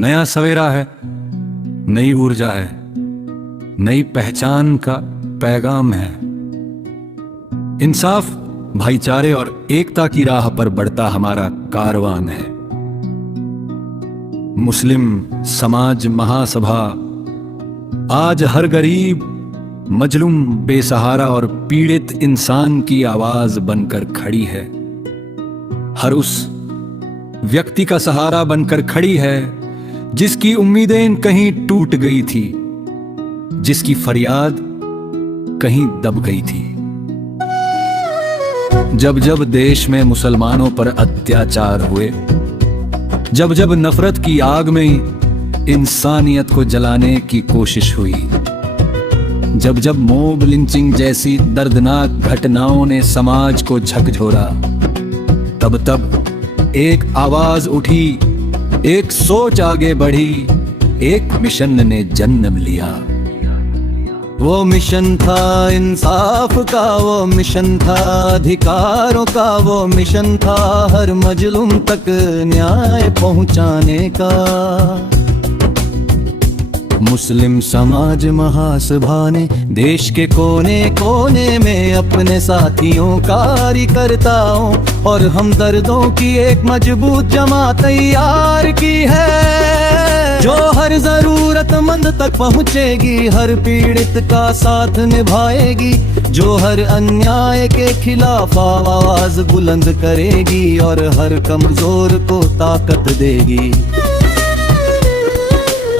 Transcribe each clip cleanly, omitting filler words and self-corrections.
नया सवेरा है, नई ऊर्जा है, नई पहचान का पैगाम है। इंसाफ, भाईचारे और एकता की राह पर बढ़ता हमारा कारवान है। मुस्लिम समाज महासभा आज हर गरीब, मजलूम, बेसहारा और पीड़ित इंसान की आवाज बनकर खड़ी है। हर उस व्यक्ति का सहारा बनकर खड़ी है जिसकी उम्मीदें कहीं टूट गई थी, जिसकी फरियाद कहीं दब गई थी। जब जब देश में मुसलमानों पर अत्याचार हुए, जब जब नफरत की आग में इंसानियत को जलाने की कोशिश हुई, जब जब मॉब लिंचिंग जैसी दर्दनाक घटनाओं ने समाज को झकझोरा, तब तब एक आवाज उठी, एक सोच आगे बढ़ी, एक मिशन ने जन्म लिया। वो मिशन था इंसाफ का, वो मिशन था अधिकारों का, वो मिशन था हर मजलूम तक न्याय पहुंचाने का। मुस्लिम समाज महासभा ने देश के कोने कोने में अपने साथियों, कार्यकर्ताओं और हमदर्दों की एक मजबूत जमात तैयार की है, जो हर जरूरतमंद तक पहुंचेगी, हर पीड़ित का साथ निभाएगी, जो हर अन्याय के खिलाफ आवाज बुलंद करेगी और हर कमजोर को ताकत देगी।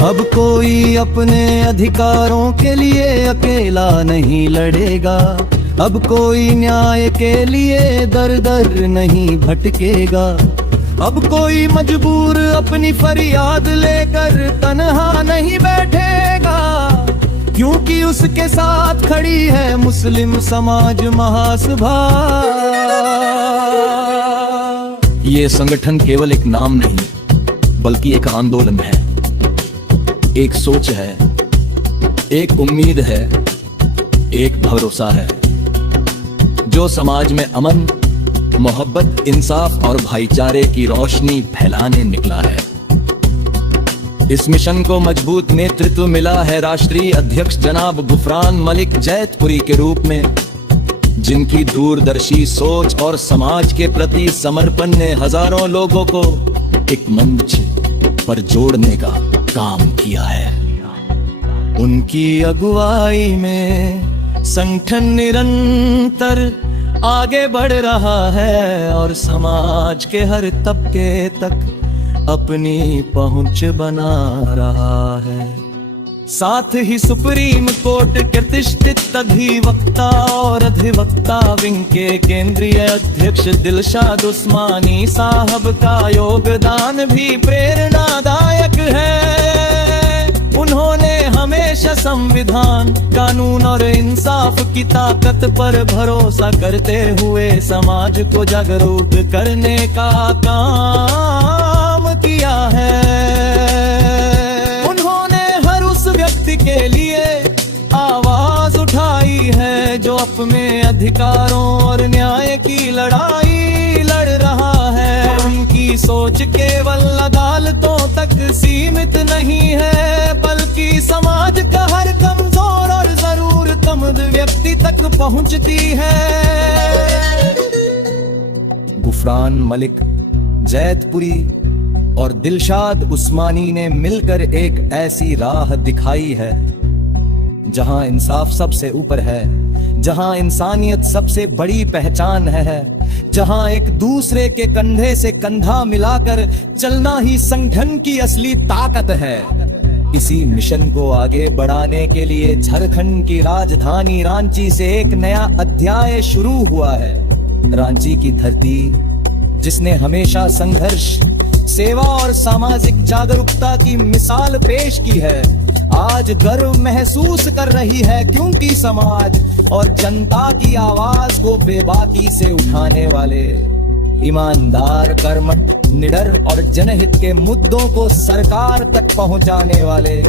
अब कोई अपने अधिकारों के लिए अकेला नहीं लड़ेगा, अब कोई न्याय के लिए दर दर नहीं भटकेगा, अब कोई मजबूर अपनी फरियाद लेकर तन्हा नहीं बैठेगा, क्योंकि उसके साथ खड़ी है मुस्लिम समाज महासभा। ये संगठन केवल एक नाम नहीं, बल्कि एक आंदोलन है, एक सोच है, एक उम्मीद है, एक भरोसा है, जो समाज में अमन, मोहब्बत, इंसाफ और भाईचारे की रोशनी फैलाने निकला है। इस मिशन को मजबूत नेतृत्व मिला है राष्ट्रीय अध्यक्ष जनाब गुफरान मलिक जैतपुरी के रूप में, जिनकी दूरदर्शी सोच और समाज के प्रति समर्पण ने हजारों लोगों को एक मंच पर जोड़ने का काम किया है। उनकी अगुवाई में संगठन निरंतर आगे बढ़ रहा है और समाज के हर तबके तक अपनी पहुंच बना रहा है। साथ ही सुप्रीम कोर्ट के प्रतिष्ठित अधिवक्ता और अधिवक्ता विंग के केंद्रीय अध्यक्ष दिलशाद उस्मानी साहब का योगदान भी प्रेरणादायक है। उन्होंने हमेशा संविधान, कानून और इंसाफ की ताकत पर भरोसा करते हुए समाज को जागरूक करने का काम किया है। के लिए आवाज उठाई है जो अपने अधिकारों और न्याय की लड़ाई लड़ रहा है। उनकी सोच केवल अदालतों तक सीमित नहीं है, बल्कि समाज का हर कमजोर और जरूरतमंद व्यक्ति तक पहुंचती है। गुफरान मलिक जैतपुरी और दिलशाद उस्मानी ने मिलकर एक ऐसी राह दिखाई है जहां इंसाफ सबसे ऊपर है, जहां इंसानियत सबसे बड़ी पहचान है, जहां एक दूसरे के कंधे से कंधा मिलाकर चलना ही संगठन की असली ताकत है। इसी मिशन को आगे बढ़ाने के लिए झारखंड की राजधानी रांची से एक नया अध्याय शुरू हुआ है। रांची की धरती, जिसने हमेशा संघर्ष, सेवा और सामाजिक जागरूकता की मिसाल पेश की है, आज गर्व महसूस कर रही है, क्योंकि समाज और जनता की आवाज को बेबाकी से उठाने वाले, ईमानदार, कर्मठ, निडर और जनहित के मुद्दों को सरकार तक पहुंचाने वाले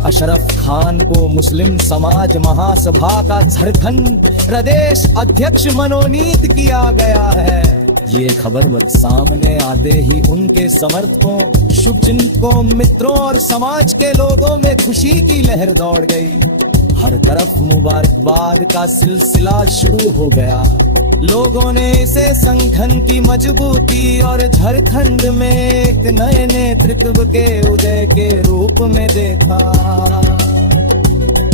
अशरफ खान को मुस्लिम समाज महासभा का झारखंड प्रदेश अध्यक्ष मनोनीत किया गया है। ये खबर सामने आते ही उनके समर्थकों, शुभ चिन्ह को मित्रों और समाज के लोगों में खुशी की लहर दौड़ गई। हर तरफ मुबारकबाद का सिलसिला शुरू हो गया। लोगों ने इसे संगठन की मजबूती और झारखंड में एक नए नेतृत्व के उदय के रूप में देखा।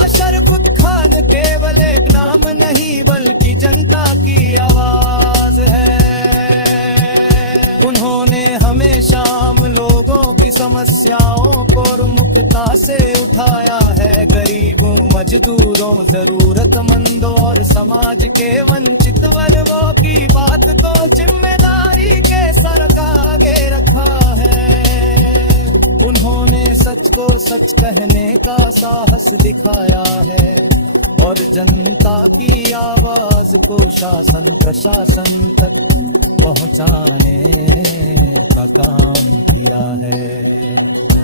अशरफ खान केवल एक नाम नहीं बल्कि जनता की आवाज है। उन्होंने हमेशा आम लोगों की समस्याओं को मुख्यता से उठाया है। गरीबों, मजदूरों, जरूरतमंदों और समाज के वंचित वर्गों की बात को जिम्मेदारी के सर का आगे रखा है। उन्होंने सच को सच कहने का साहस दिखाया है और जनता की आवाज को शासन प्रशासन तक पहुंचाने का काम किया है।